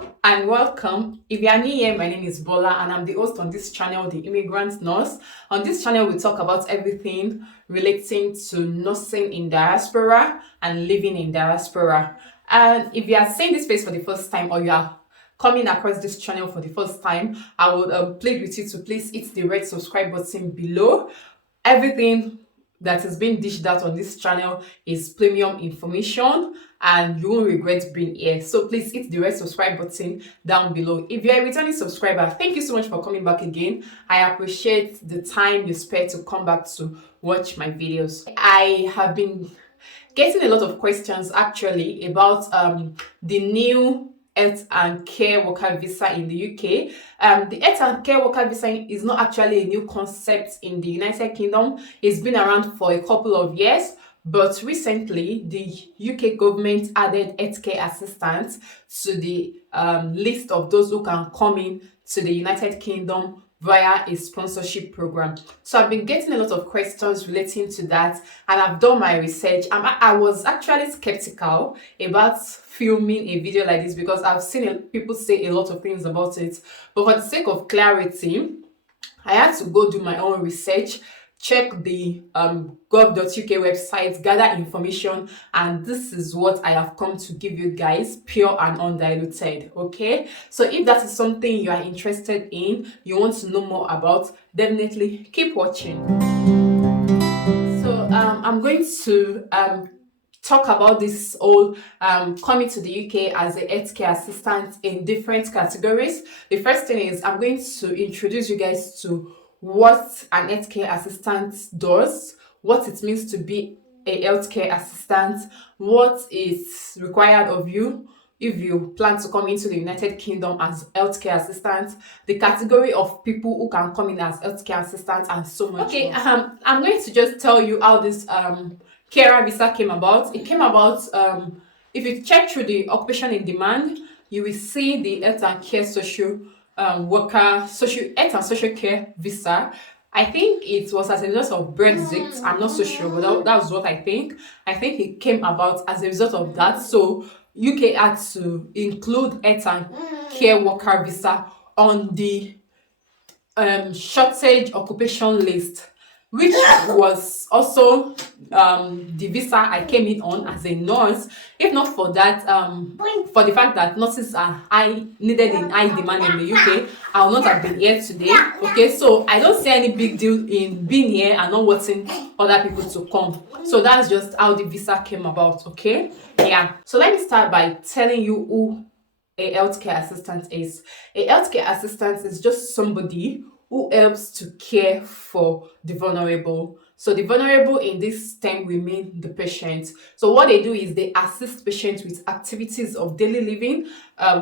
Hello and welcome. If you are new here, my name is Bola and I'm the host on this channel, The Immigrant Nurse. On this channel, we talk about everything relating to nursing in diaspora and living in diaspora. And if you are seeing this face for the first time or you are coming across this channel for the first time, I would plead with you to please hit the red subscribe button below. Everything that is being dished out on this channel is premium information and you won't regret being here. So please hit the red subscribe button down below. If you're a returning subscriber, thank you so much for coming back again. I appreciate the time you spare to come back to watch my videos. I have been getting a lot of questions actually about the new health and care worker visa in the UK. The health and care worker visa is not actually a new concept in the United Kingdom. It's been around for a couple of years, but recently the UK government added healthcare assistants to the list of those who can come in to the United Kingdom via a sponsorship program. So I've been getting a lot of questions relating to that and I've done my research. I was actually skeptical about filming a video like this because I've seen people say a lot of things about it. But for the sake of clarity, I had to go do my own research, check the gov.uk website, gather information, and this is what I have come to give you guys, pure and undiluted. Okay, so if that is something you are interested in, you want to know more about, definitely keep watching. So I'm going to talk about this whole coming to the UK as a healthcare assistant in different categories. The first thing is I'm going to introduce you guys to what an healthcare assistant does, what it means to be a healthcare assistant, what is required of you if you plan to come into the United Kingdom as healthcare assistant, the category of people who can come in as healthcare assistants, and so much more. I'm going to just tell you how this carer visa came about. It came about, if you check through the occupation in demand, you will see the health and care social health and social care visa. I think it was as a result of Brexit. I'm not so sure, but that was what I think. I think it came about as a result of that. So UK had to include health and care worker visa on the shortage occupation list, which was also the visa I came in on as a nurse. If not for that, for the fact that nurses are needed in high demand in the UK, I would not have been here today. Okay, so I don't see any big deal in being here and not wanting other people to come. So that's just how the visa came about. Okay, yeah. So let me start by telling you who a healthcare assistant is. A healthcare assistant is just somebody who helps to care for the vulnerable. So the vulnerable in this term we mean the patient. So what they do is they assist patients with activities of daily living,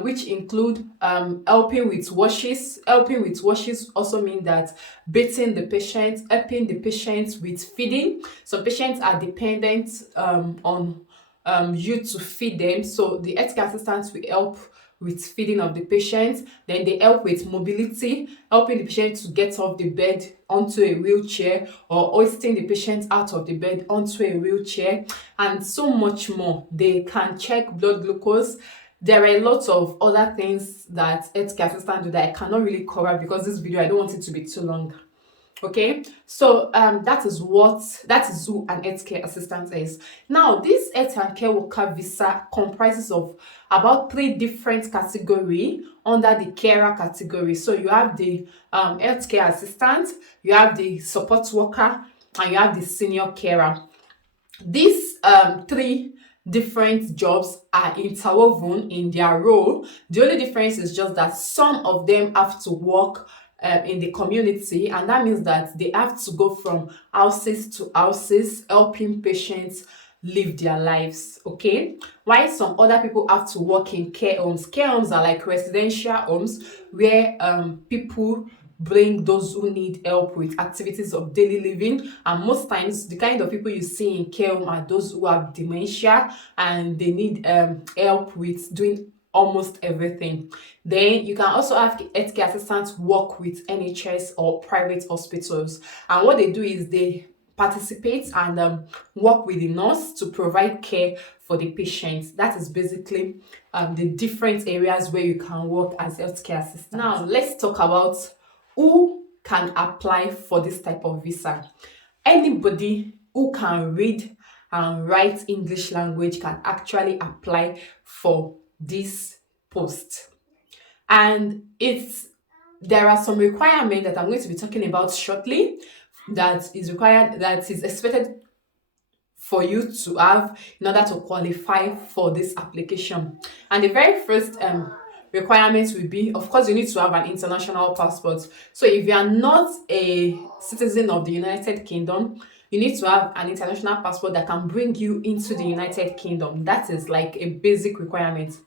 which include helping with washes. Helping with washes also mean that bathing the patient, helping the patient with feeding. So patients are dependent on you to feed them. So the healthcare assistants will help with feeding of the patient. Then they help with mobility, helping the patient to get off the bed onto a wheelchair or hoisting the patient out of the bed onto a wheelchair, and so much more. They can check blood glucose. There are a lot of other things that healthcare assistants do that I cannot really cover because this video, I don't want it to be too long. Okay, so that is who an healthcare assistant is. Now, this health and care worker visa comprises of about 3 different categories under the carer category. So you have the healthcare assistant, you have the support worker, and you have the senior carer. These 3 different jobs are interwoven in their role. The only difference is just that some of them have to work in the community, and that means that they have to go from houses to houses helping patients live their lives. Okay, while some other people have to work in care homes. Care homes are like residential homes where people bring those who need help with activities of daily living, and most times the kind of people you see in care home are those who have dementia and they need help with doing almost everything. Then you can also have healthcare assistants work with NHS or private hospitals, and what they do is they participate and work with the nurse to provide care for the patient. That is basically the different areas where you can work as healthcare assistant. Now, let's talk about who can apply for this type of visa. Anybody who can read and write English language can actually apply for this post. And there are some requirements that I'm going to be talking about shortly that is expected for you to have in order to qualify for this application. And the very first requirements will be, of course, you need to have an international passport. So if you are not a citizen of the United Kingdom, you need to have an international passport that can bring you into the United Kingdom. That is like a basic requirement.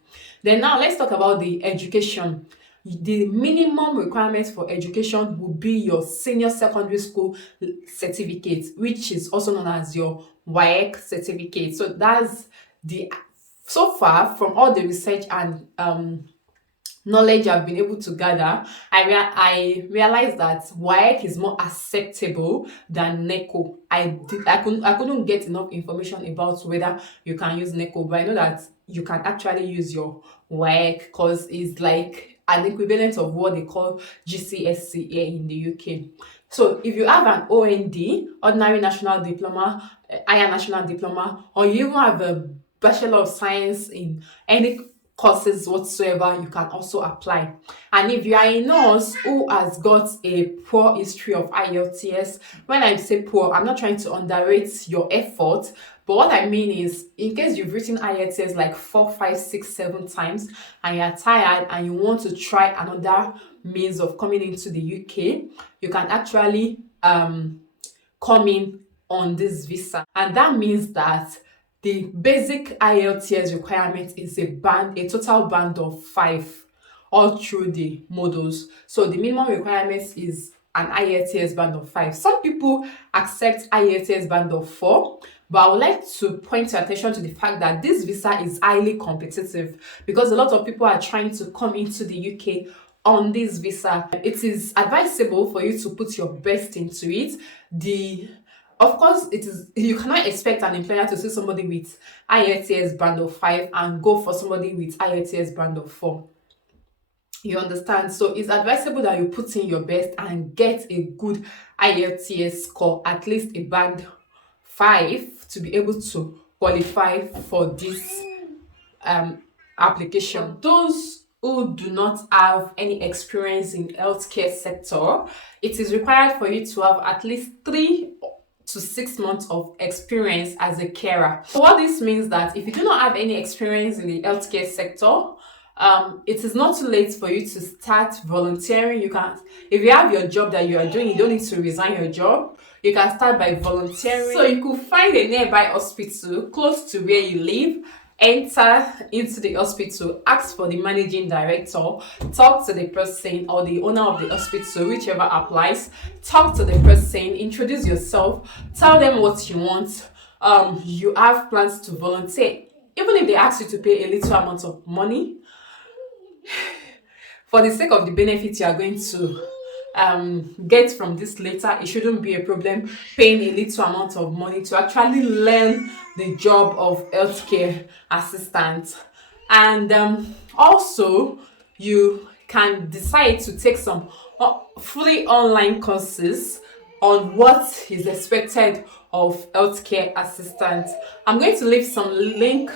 Then now let's talk about the education. The minimum requirements for education will be your senior secondary school certificate, which is also known as your WAEC certificate. So that's so far from all the research and knowledge I've been able to gather, I realized that WAEC is more acceptable than NECO. I couldn't get enough information about whether you can use NECO, but I know that you can actually use your WAEC because it's like an equivalent of what they call GCSE here in the UK. So if you have an OND, Ordinary National Diploma, Higher National Diploma, or you even have a Bachelor of Science in any courses whatsoever, you can also apply. And if you are a nurse who has got a poor history of IELTS, when I say poor, I'm not trying to underrate your effort, but what I mean is, in case you've written IELTS like 4, 5, 6, 7 times and you're tired and you want to try another means of coming into the UK, you can actually come in on this visa. And that means that the basic IELTS requirement is a total band of 5 all through the modules. So the minimum requirement is an IELTS band of 5. Some people accept IELTS band of 4, but I would like to point your attention to the fact that this visa is highly competitive because a lot of people are trying to come into the UK on this visa. It is advisable for you to put your best into it. Of course, you cannot expect an employer to see somebody with IELTS band of 5 and go for somebody with IELTS band of 4. You understand? So it's advisable that you put in your best and get a good IELTS score, at least a band 5, to be able to qualify for this application. Those who do not have any experience in healthcare sector, it is required for you to have at least 3 to 6 months of experience as a carer. So what this means that if you do not have any experience in the healthcare sector, it is not too late for you to start volunteering. If you have your job that you are doing, you don't need to resign your job. You can start by volunteering. So you could find a nearby hospital close to where you live, enter into the hospital, ask for the managing director, talk to the person or the owner of the hospital, whichever applies, talk to the person, introduce yourself, tell them what you want. You have plans to volunteer. Even if they ask you to pay a little amount of money, for the sake of the benefits you are going to get from this later, it shouldn't be a problem paying a little amount of money to actually learn the job of healthcare assistant. And also you can decide to take some fully online courses on what is expected of healthcare assistants. I'm going to leave some link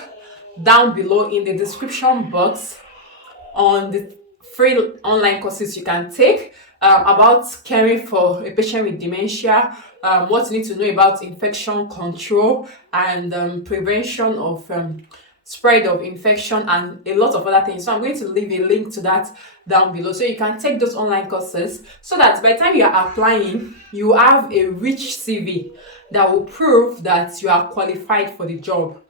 down below in the description box on the free online courses you can take about caring for a patient with dementia, what you need to know about infection control and prevention of spread of infection and a lot of other things. So I'm going to leave a link to that down below so you can take those online courses so that by the time you are applying, you have a rich CV that will prove that you are qualified for the job.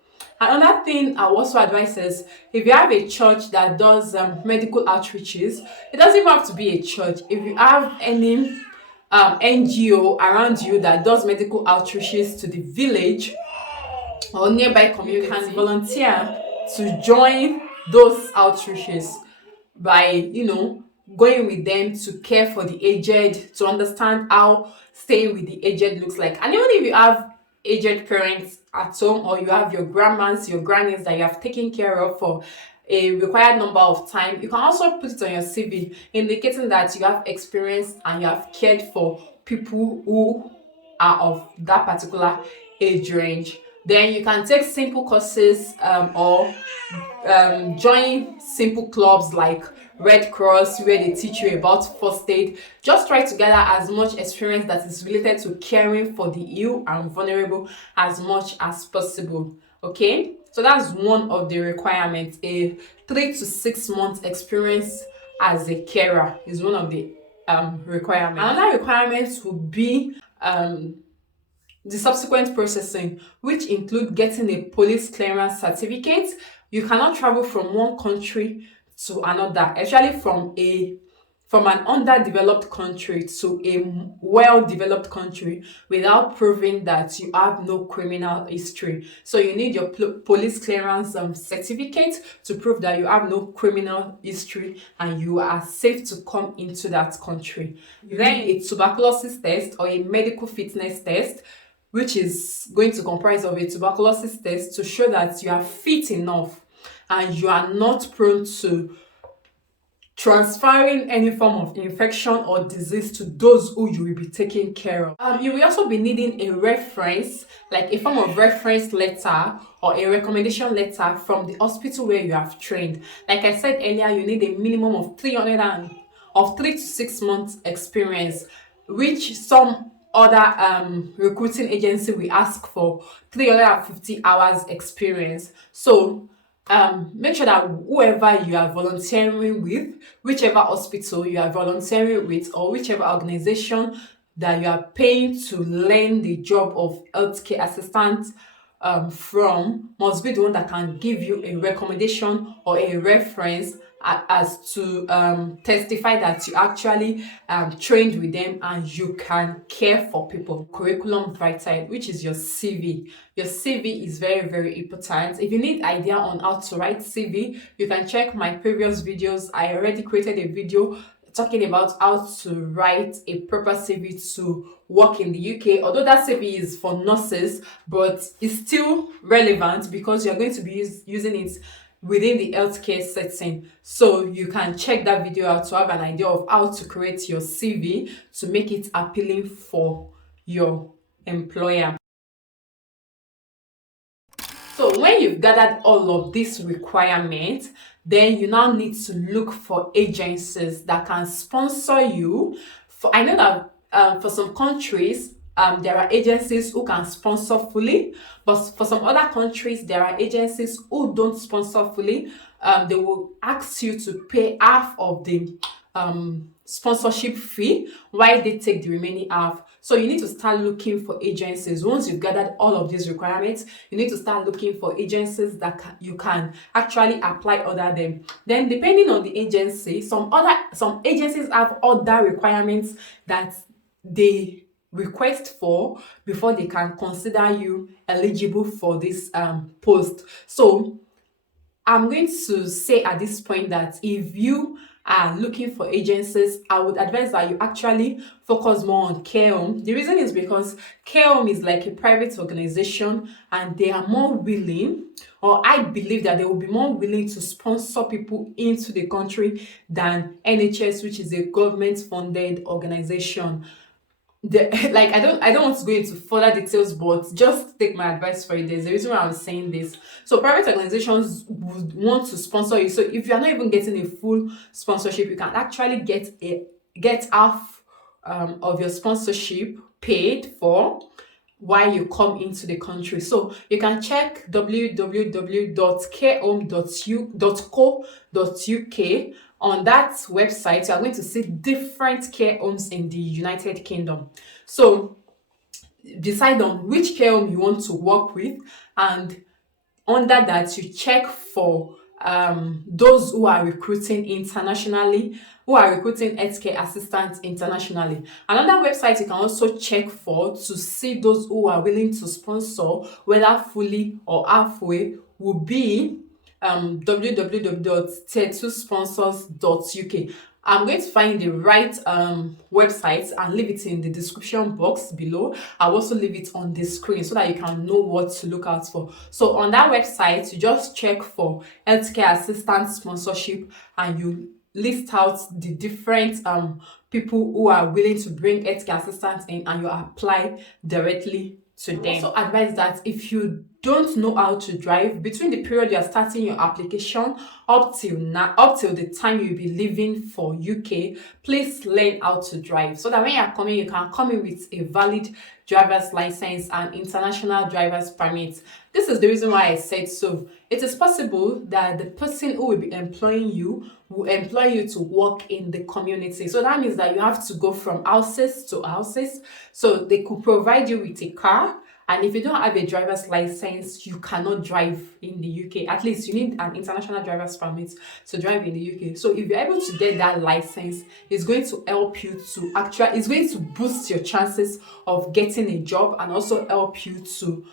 Another thing I also advise is if you have a church that does medical outreaches, it doesn't even have to be a church. If you have any NGO around you that does medical outreaches to the village or nearby community, you can volunteer to join those outreaches by, going with them to care for the aged, to understand how staying with the aged looks like. And even if you have aged parents at home, or you have your grandmas, your grannies that you have taken care of for a required number of time, you can also put it on your CV, indicating that you have experience and you have cared for people who are of that particular age range. Then you can take simple courses, or join simple clubs like Red Cross, where they teach you about first aid. Just try to gather as much experience that is related to caring for the ill and vulnerable as much as possible. Okay, so that's one of the requirements. A 3 to 6 months experience as a carer is one of the requirements. Another requirement would be the subsequent processing, which include getting a police clearance certificate. You cannot travel from one country to another, especially from an underdeveloped country to a well-developed country, without proving that you have no criminal history. So you need your police clearance certificate to prove that you have no criminal history and you are safe to come into that country. Then a tuberculosis test or a medical fitness test, which is going to comprise of a tuberculosis test to show that you are fit enough and you are not prone to transferring any form of infection or disease to those who you will be taking care of. You will also be needing a reference, like a form of reference letter or a recommendation letter from the hospital where you have trained. Like I said earlier, you need a minimum of 3 to 6 months experience, which some other recruiting agency will ask for 350 hours experience. So make sure that whoever you are volunteering with, whichever hospital you are volunteering with, or whichever organization that you are paying to learn the job of healthcare assistant from, must be the one that can give you a recommendation or a reference as to testify that you actually trained with them and you can care for people. Curriculum vitae, which is your CV. Your CV is very, very important. If you need idea on how to write CV, you can check my previous videos. I already created a video talking about how to write a proper CV to work in the UK. Although that CV is for nurses, but it's still relevant because you're going to be using it within the healthcare setting. So you can check that video out to have an idea of how to create your CV to make it appealing for your employer. So when you've gathered all of these requirements, then you now need to look for agencies that can sponsor you. I know that for some countries, there are agencies who can sponsor fully, but for some other countries, there are agencies who don't sponsor fully. They will ask you to pay half of the sponsorship fee while they take the remaining half. So you need to start looking for agencies. Once you've gathered all of these requirements, you need to start looking for agencies that you can actually apply under them. Then depending on the agency, some agencies have other requirements that they request for before they can consider you eligible for this post. So I'm going to say at this point that if you are looking for agencies, I would advise that you actually focus more on care home. The reason is because care home is like a private organization and they are more willing, or I believe that they will be more willing to sponsor people into the country than NHS, which is a government funded organization. Like I don't want to go into further details, but just take my advice for it. There's a reason why I'm saying this. So private organizations would want to sponsor you. So if you're not even getting a full sponsorship, you can actually get half of your sponsorship paid for while you come into the country. So you can check www.carehome.co.uk. On that website, you are going to see different care homes in the United Kingdom. So decide on which care home you want to work with, and under that you check for those who are recruiting internationally, who are recruiting healthcare assistants internationally. Another website you can also check for to see those who are willing to sponsor, whether fully or halfway, will be www.tier2sponsors.uk. I'm going to find the right website and leave it in the description box below. I'll also leave it on the screen so that you can know what to look out for. So on that website, you just check for healthcare assistant sponsorship and you list out the different people who are willing to bring healthcare assistants in, and you apply directly to them. Also advise that if you don't know how to drive, between the period you are starting your application up till the time you'll be leaving for UK, please learn how to drive so that when you're coming, you can come in with a valid driver's license and international driver's permit. This is the reason why I said so. It is possible that the person who will be employing you will employ you to work in the community. So that means that you have to go from houses to houses. So they could provide you with a car. And if you don't have a driver's license, you cannot drive in the UK. At least you need an international driver's permit to drive in the UK. So if you're able to get that license, it's going to help you to it's going to boost your chances of getting a job and also help you to,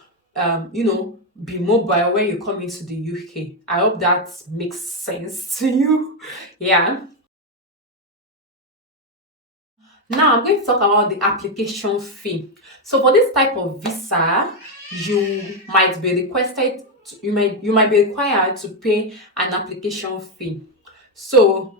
be mobile when you come into the UK. I hope that makes sense to you. Yeah. Now I'm going to talk about the application fee. So for this type of visa, you might be required to pay an application fee. So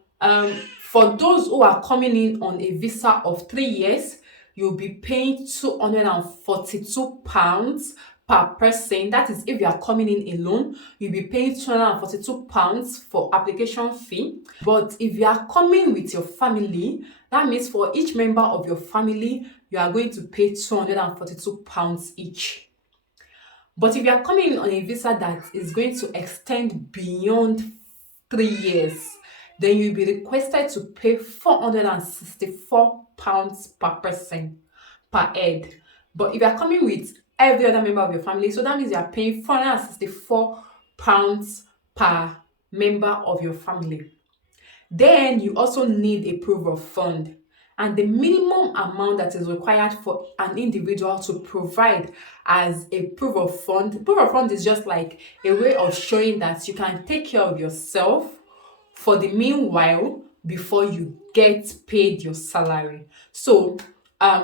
for those who are coming in on a visa of 3 years, you'll be paying £242 per person. That is, if you are coming in alone, you'll be paying £242 for application fee. But if you are coming with your family, that means for each member of your family, you are going to pay £242 each. But if you are coming on a visa that is going to extend beyond 3 years, then you'll be requested to pay £464 per person per head. But if you are coming with every other member of your family, so that means you are paying £464 per member of your family. Then you also need a proof of fund. And the minimum amount that is required for an individual to provide as a proof of fund is just like a way of showing that you can take care of yourself for the meanwhile before you get paid your salary. So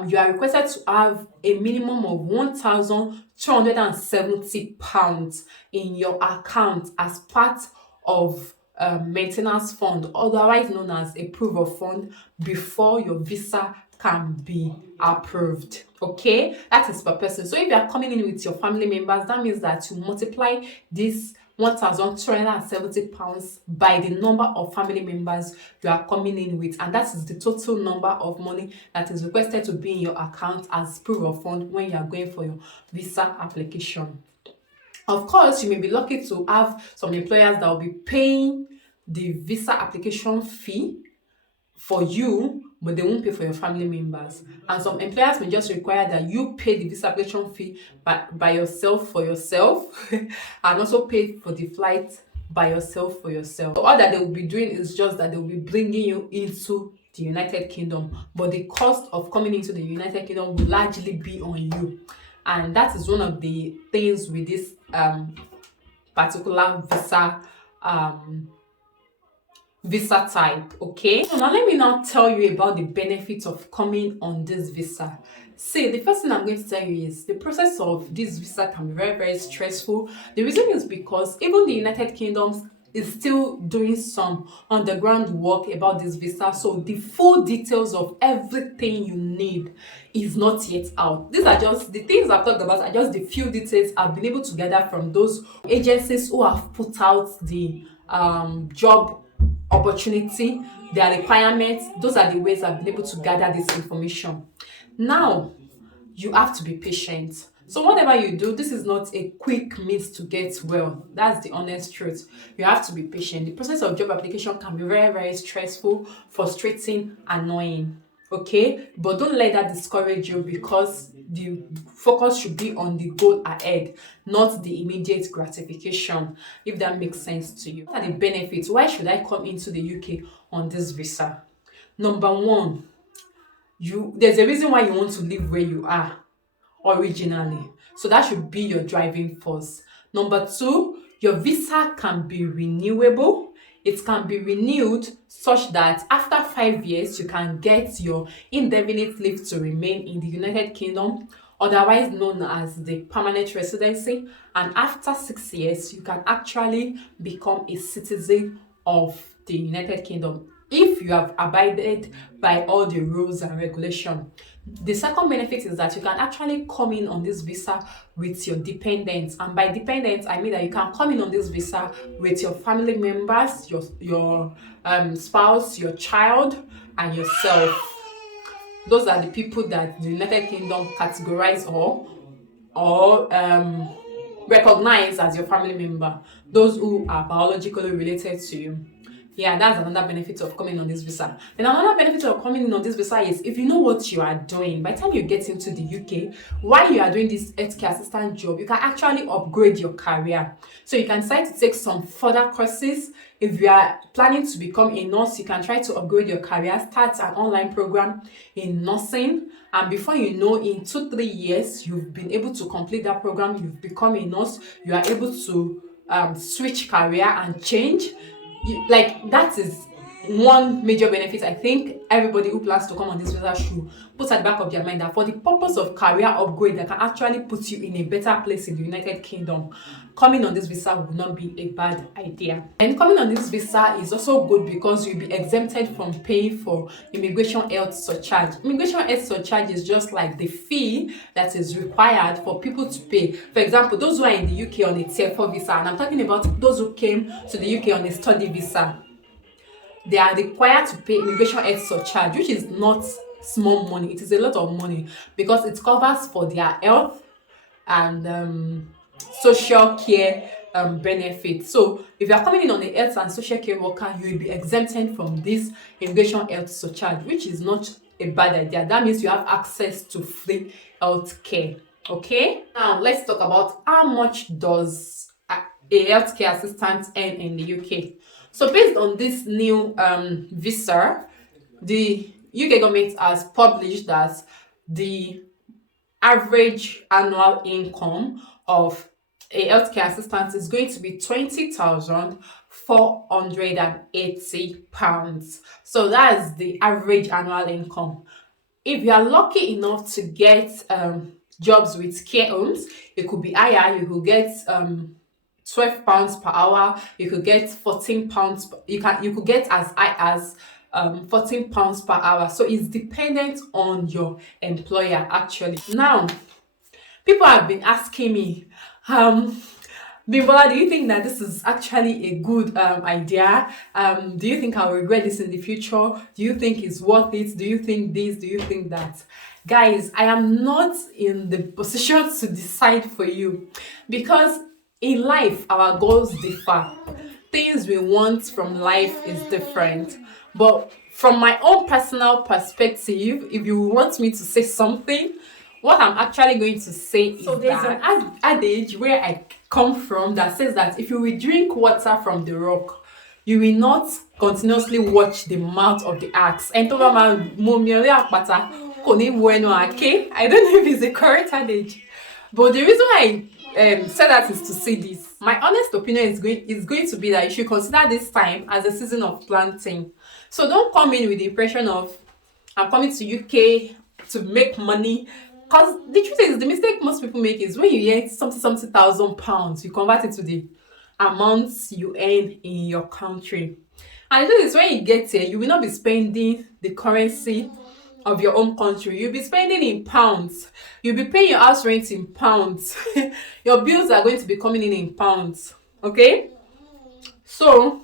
you are requested to have a minimum of £1,270 in your account as part of maintenance fund, otherwise known as a proof of fund, before your visa can be approved. Okay, that is per person. So if you are coming in with your family members, that means that you multiply this £1,270 by the number of family members you are coming in with, and that is the total number of money that is requested to be in your account as proof of fund when you are going for your visa application. Of course, you may be lucky to have some employers that will be paying the visa application fee for you, but they won't pay for your family members. And some employers may just require that you pay the visa application fee by yourself for yourself and also pay for the flight by yourself for yourself. So all that they will be doing is just that they will be bringing you into the United Kingdom, but the cost of coming into the United Kingdom will largely be on you. And that is one of the things with this particular visa type. Okay, so now let me now tell you about the benefits of coming on this visa. See, the first thing I'm going to tell you is the process of this visa can be very, very stressful. The reason is because even the United Kingdom is still doing some underground work about this visa, so the full details of everything you need is not yet out. These are just the things I've talked about, are just the few details I've been able to gather from those agencies who have put out the job opportunity, their requirements. Those are the ways I've been able to gather this information. Now you have to be patient. So whatever you do, this is not a quick means to get well. That's the honest truth. You have to be patient. The process of job application can be very, very stressful, frustrating, annoying. Okay, but don't let that discourage you, because the focus should be on the goal ahead, not the immediate gratification, if that makes sense to you. What are the benefits? Why should I come into the UK on this visa? Number one, there's a reason why you want to live where you are originally, so that should be your driving force. Number two, Your visa can be renewable. It can be renewed such that after 5 years, you can get your indefinite leave to remain in the United Kingdom, otherwise known as the permanent residency. And after 6 years, you can actually become a citizen of the United Kingdom if you have abided by all the rules and regulation. The second benefit is that you can actually come in on this visa with your dependents, and by dependents I mean that you can come in on this visa with your family members, your spouse, your child, and yourself. Those are the people that the United Kingdom categorize or recognize as your family member, those who are biologically related to you. Yeah, that's another benefit of coming on this visa. Then another benefit of coming in on this visa is if you know what you are doing, by the time you get into the UK, while you are doing this healthcare assistant job, you can actually upgrade your career. So you can decide to take some further courses. If you are planning to become a nurse, you can try to upgrade your career, start an online program in nursing, and before you know, in 2-3 years, you've been able to complete that program, you've become a nurse, you are able to switch career and change. Like, that is one major benefit I think everybody who plans to come on this visa should put at the back of their mind, that for the purpose of career upgrade that can actually put you in a better place in the United Kingdom, coming on this visa would not be a bad idea. And coming on this visa is also good because you'll be exempted from paying for immigration health surcharge. Immigration health surcharge is just like the fee that is required for people to pay. For example, those who are in the UK on a Tier 4 visa, and I'm talking about those who came to the UK on a study visa, they are required to pay immigration health surcharge, which is not small money. It is a lot of money because it covers for their health and social care benefits. So if you are coming in on a health and social care worker, you will be exempted from this immigration health surcharge, which is not a bad idea. That means you have access to free health care. Okay, now let's talk about how much does a healthcare assistant earn in the UK. So based on this new visa, the UK government has published that the average annual income of a healthcare assistant is going to be £20,480. So that's the average annual income. If you are lucky enough to get jobs with care homes, it could be higher. You could get £12 per hour. You could get £14. You could get as high as £14 per hour. So it's dependent on your employer actually. Now, people have been asking me, Bimbola, do you think that this is actually a good idea? Do you think I'll regret this in the future? Do you think it's worth it? Do you think this? Do you think that? Guys, I am not in the position to decide for you, because in life, our goals differ. Things we want from life is different. But from my own personal perspective, if you want me to say something, what I'm actually going to say is there's an adage where I come from that says that if you will drink water from the rock, you will not continuously watch the mouth of the axe. I don't know if it's the correct adage, but the reason why I said that is to say this. My honest opinion is going to be that you should consider this time as a season of planting. So don't come in with the impression of I'm coming to UK to make money. Because the truth is, the mistake most people make is when you get something £1,000, you convert it to the amounts you earn in your country. And the truth is, when you get here, you will not be spending the currency of your own country. You'll be spending in pounds. You'll be paying your house rent in pounds. Your bills are going to be coming in pounds. Okay? So,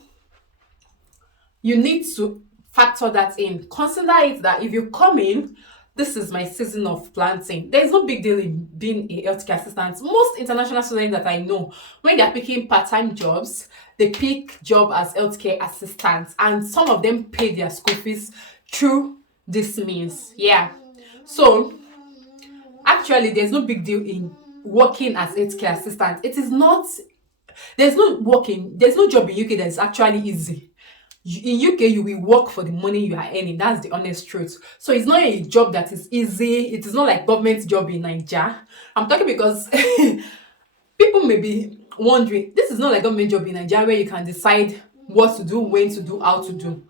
you need to factor that in. Consider it that if you come in, this is my season of planting. There's no big deal in being a healthcare assistant. Most international students that I know, when they're picking part-time jobs, they pick job as healthcare assistants, and some of them pay their school fees through this means. Yeah. So actually, there's no big deal in working as healthcare assistant. It is not. There's no job in UK that is actually easy. In UK, you will work for the money you are earning. That's the honest truth. So it's not a job that is easy. It is not like government job in Nigeria. I'm talking because people may be wondering, this is not like government job in Nigeria where you can decide what to do, when to do, how to do.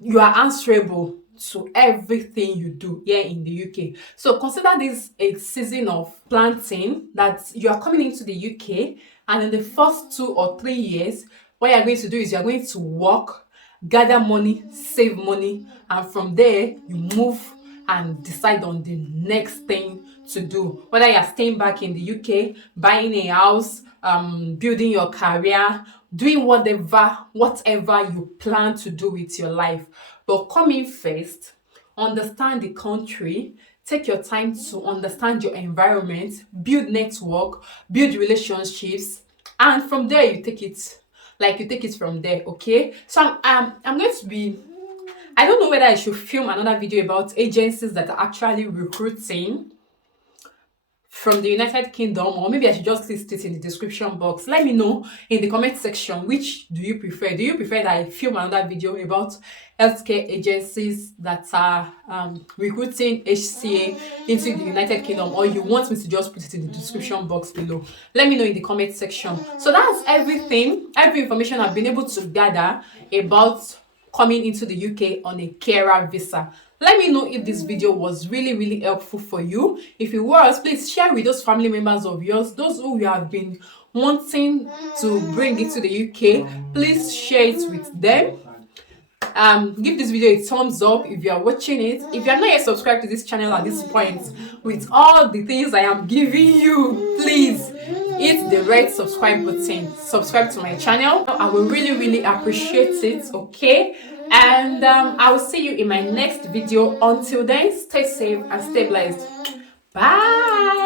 You are answerable to everything you do here in the UK. So consider this a season of planting, that you are coming into the UK, and in the first 2 or 3 years, what you are going to do is you are going to work, gather money, save money, and from there you move and decide on the next thing to do. Whether you're staying back in the UK, buying a house, building your career, doing whatever you plan to do with your life. But come in first, understand the country, take your time to understand your environment, build network, build relationships, and from there you take it. Like you take it from there, okay? So I'm going to be, I don't know whether I should film another video about agencies that are actually recruiting from the United Kingdom, or maybe I should just list it in the description box. Let me know in the comment section, which do you prefer? Do you prefer that I film another video about healthcare agencies that are recruiting HCA into the United Kingdom, or you want me to just put it in the description box below? Let me know in the comment section. So that's everything, every information I've been able to gather about coming into the UK on a carer visa. Let me know if this video was really helpful for you. If it was, please share with those family members of yours, those who you have been wanting to bring into the UK. Please share it with them. Give this video a thumbs up if you are watching it. If you are not yet subscribed to this channel at this point, with all the things I am giving you, please hit the red subscribe button. Subscribe to my channel. I will really appreciate it, okay? And I will see you in my next video. Until then, stay safe and stay blessed. Bye.